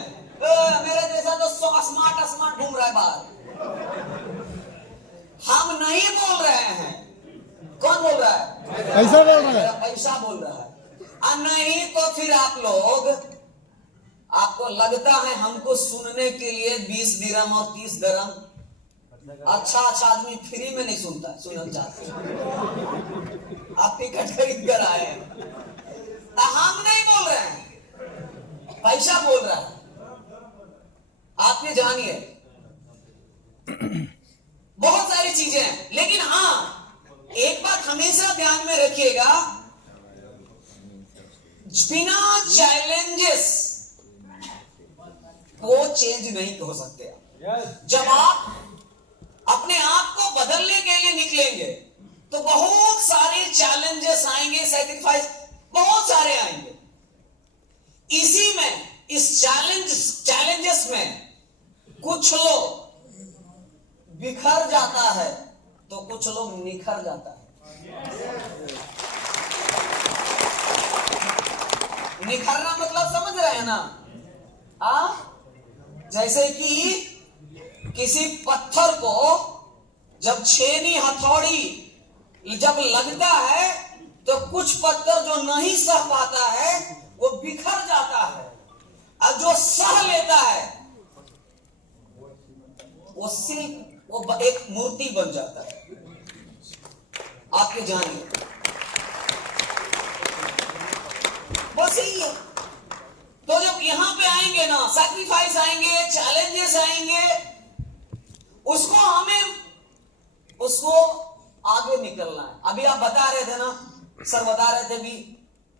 मेरे जैसा तो स्मार्ट घूम रहा है बाहर। हम नहीं बोल रहे हैं। कौन बोल रहा है? पैसा बोल रहा है। पैसा बोल रहा है। नहीं तो फिर आप लोग, आपको लगता है हमको सुनने के लिए 20 दिरहम और 30 दिरहम, अच्छा आदमी फ्री में नहीं सुनता, सुनना चाहते। आप टिकट खरीद कर आए हैं, हम नहीं बोल रहे हैं, पैसा बोल रहा है। आप ये जानिए, बहुत सारी चीजें हैं, लेकिन हाँ एक बात हमेशा ध्यान में रखिएगा, बिना चैलेंजेस वो चेंज नहीं हो सकते। जब आप अपने आप को बदलने के लिए निकलेंगे तो बहुत सारे चैलेंजेस आएंगे, सैक्रिफाइस बहुत सारे आएंगे। इसी में, इस चैलेंजेस में कुछ लोग बिखर जाता है तो कुछ लोग निखर जाता है। निखरना मतलब समझ रहे हैं ना? जैसे कि किसी पत्थर को जब छेनी हथौड़ी जब लगता है तो कुछ पत्थर जो नहीं सह पाता है वो बिखर जाता है, और जो सह लेता है वो एक मूर्ति बन जाता है। आपके जानिए, बस यही है। तो जब यहां पे आएंगे ना, सैक्रिफाइस आएंगे, चैलेंजेस आएंगे, उसको आगे निकलना है। अभी आप बता रहे थे ना, सर बता रहे थे भी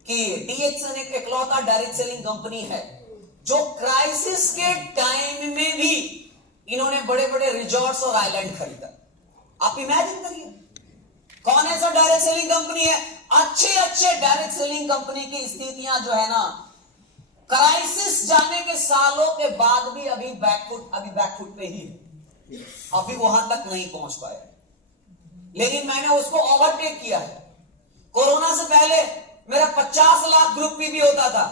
कि DXN एक इकलौता डायरेक्ट सेलिंग कंपनी है जो क्राइसिस के टाइम में भी इन्होंने बड़े बड़े रिजॉर्ट्स और आइलैंड खरीदा। आप इमेजिन करिए, कौन ऐसा डायरेक्ट सेलिंग कंपनी है? अच्छे डायरेक्ट सेलिंग कंपनी की स्थितियां जो है ना, क्राइसिस जाने के सालों के बाद भी अभी बैकफुट पे ही है, अभी वहां तक नहीं पहुंच पाए। लेकिन मैंने उसको ओवरटेक किया है। कोरोना से पहले मेरा 50 लाख ग्रुप पीबी होता था,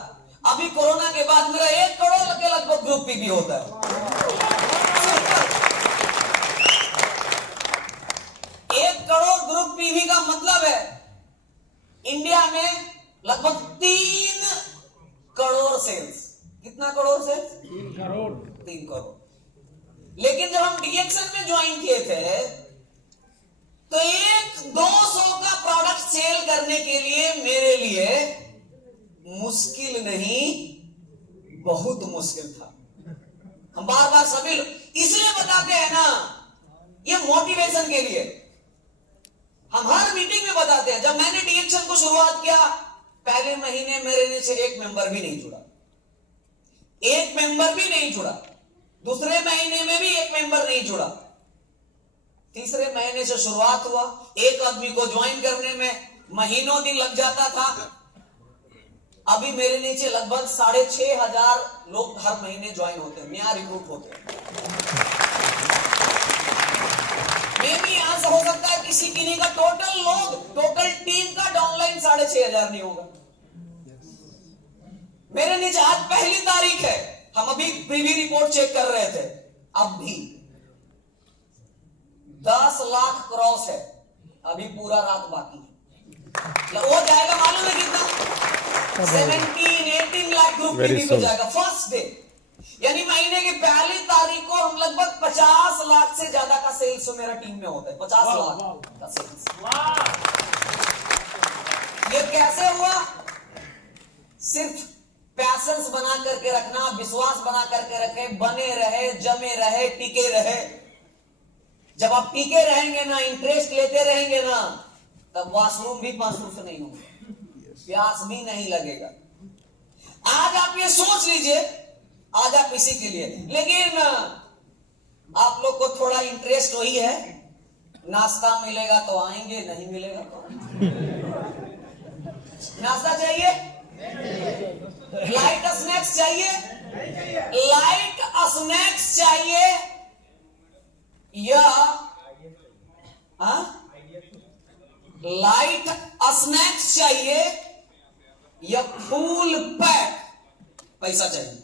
अभी कोरोना के बाद मेरा 1 करोड़ के लगभग ग्रुप पीबी होता है। 1 करोड़ ग्रुप पीबी का मतलब है इंडिया में लगभग 3 करोड़ सेल्स। कितना करोड़ सेल्स? 3 करोड़। लेकिन जब हम DXN में ज्वाइन किए थे तो 1-200 का प्रोडक्ट सेल करने के लिए मेरे लिए मुश्किल नहीं, बहुत मुश्किल था। हम बार सभी इसलिए बताते हैं ना, ये मोटिवेशन के लिए। हम हर मीटिंग में बताते हैं। जब मैंने DXN को शुरुआत किया, पहले महीने मेरे नीचे 1 मेंबर भी नहीं जुड़ा, 1 मेंबर भी नहीं जुड़ा। दूसरे महीने में भी 1 मेंबर नहीं जुड़ा। तीसरे महीने से शुरुआत हुआ, 1 आदमी को ज्वाइन करने में महीनों दिन लग जाता था। अभी मेरे नीचे लगभग 6,500 लोग हर महीने ज्वाइन होते हैं, नया रिक्रूट होते हैं। मैं भी यहां से हो सकता है किसी किन्हीं का टोटल टीम का डाउनलाइन 6,500 नहीं होगा। मेरे नीचे आज पहली तारीख है, हम अभी प्रीव्यू रिपोर्ट चेक कर रहे थे, अब भी 10 लाख क्रॉस है, अभी पूरा रात बाकी है। वो जाएगा मालूम है कितना? 17-18 लाख ग्रुप पीबी पे जाएगा फर्स्ट डे। यानी महीने की पहली तारीख को हम लगभग 50 लाख से ज्यादा का सेल्स मेरा टीम में होता है। 50 लाख का सेल्स। ये कैसे हुआ? सिर्फ पैशंस बना करके रखना, विश्वास बना करके रखे, बने रहे, जमे रहे, टिके रहे। जब आप टिके रहेंगे ना, इंटरेस्ट लेते रहेंगे ना, तब वॉशरूम भी 5 से नहीं होगा, प्यास भी नहीं लगेगा। आज आप ये सोच लीजिए, आज आप इसी के लिए, लेकिन आप लोग को थोड़ा इंटरेस्ट वही है, नाश्ता मिलेगा तो आएंगे, नहीं मिलेगा तो नाश्ता चाहिए, लाइट स्नैक्स चाहिए, लाइट स्नैक्स चाहिए या लाइट स्नैक्स चाहिए या फुल पैक पैसा चाहिए?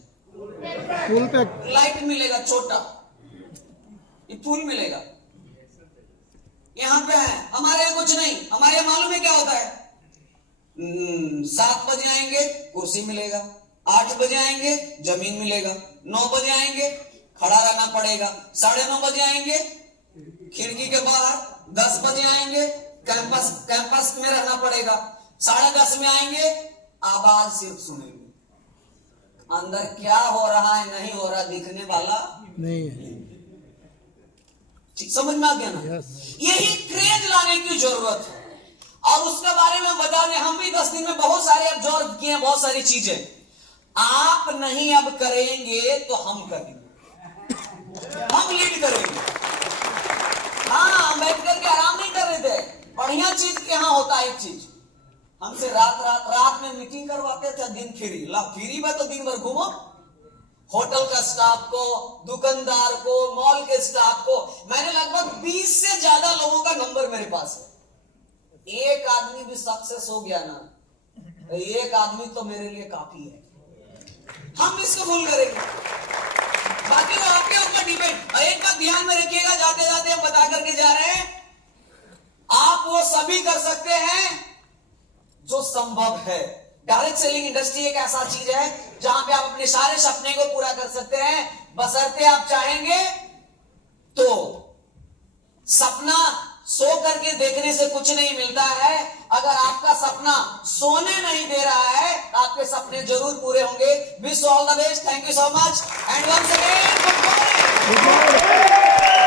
फुल पैक लाइट मिलेगा छोटा, ये फुल मिलेगा। यहां पे है, हमारे यहाँ कुछ नहीं। हमारे यहाँ मालूम है क्या होता है? 7 बजे आएंगे कुर्सी मिलेगा, 8 बजे आएंगे जमीन मिलेगा, 9 बजे आएंगे खड़ा रहना पड़ेगा, 9:30 बजे आएंगे खिड़की के बाहर, 10 बजे आएंगे कैंपस में रहना पड़ेगा, 10:30 में आएंगे आवाज सिर्फ सुनेंगे, अंदर क्या हो रहा है नहीं हो रहा दिखने वाला नहीं है। ठीक, समझ में आ गया ना? यस। यही क्रेज लाने की जरूरत है, और उसके बारे में बता दें, हम भी 10 दिन में बहुत सारे ऑब्जर्व किए हैं, बहुत सारी चीजें। आप नहीं अब करेंगे तो हम करेंगे, हम लीड करेंगे। हाँ, अम्बेडकर के आराम नहीं कर रहे थे, बढ़िया चीज के यहां होता है एक चीज, हमसे रात में मीटिंग करवाते थे, दिन फ्री। ला फ्री में तो दिन भर घूमो, होटल का स्टाफ को, दुकानदार को, मॉल के स्टाफ को। मैंने लगभग 20 से ज्यादा लोगों का नंबर मेरे पास है। एक आदमी भी सक्सेस हो गया ना, एक आदमी तो मेरे लिए काफी है। हम इसको भूल करेंगे, बाकी वो आपके ऊपर डिपेंड। और एक बात ध्यान में रखिएगा, जाते जाते हम बता करके जा रहे हैं, आप वो सभी कर सकते हैं जो संभव है। डायरेक्ट सेलिंग इंडस्ट्री एक ऐसा चीज है जहां पे आप अपने सारे सपने को पूरा कर सकते हैं, बशर्ते आप चाहेंगे तो। सपना सो करके देखने से कुछ नहीं मिलता है, अगर आपका सपना सोने नहीं दे रहा है तो आपके सपने जरूर पूरे होंगे। Wish all the best, thank you so much and once again good morning.